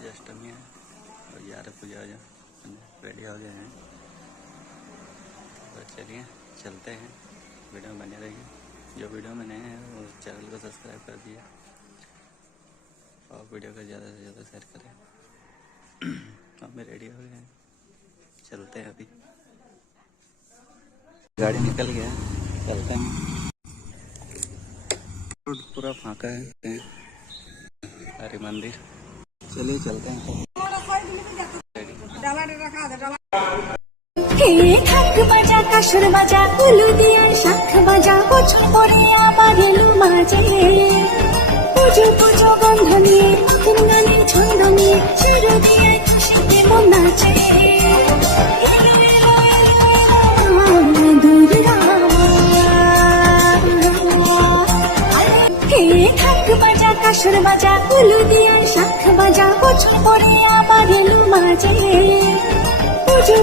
आज अष्टमी है और 11 पूजा रेडी हो गए हैं। तो चलिए चलते हैं, वीडियो में बने रहिए। जो वीडियो में नए हैं वो चैनल को सब्सक्राइब कर दिए और वीडियो को ज़्यादा से ज़्यादा शेयर करें। हम भी रेडी हो गए हैं, चलते हैं। अभी गाड़ी निकल गया, चलते हैं। रोड पूरा फाँका है, हरि मंदिर। चलिए चलते हैं। ঢাক বাজা কাসর বাজা উলু দিয়ে শাখ বাজা বছর পরে আবার এলো মাঝে পুজো পুজো গন্ধ নিয়ে নতুন গানের ছন্দ নিয়ে শুরু দিয়ে খুশিতে মন নাচে ঢাক বাজা কাসর বাজা উলু দিয়ে শাখ বাজা বছর পরে আবার এলো মাঝে পুজো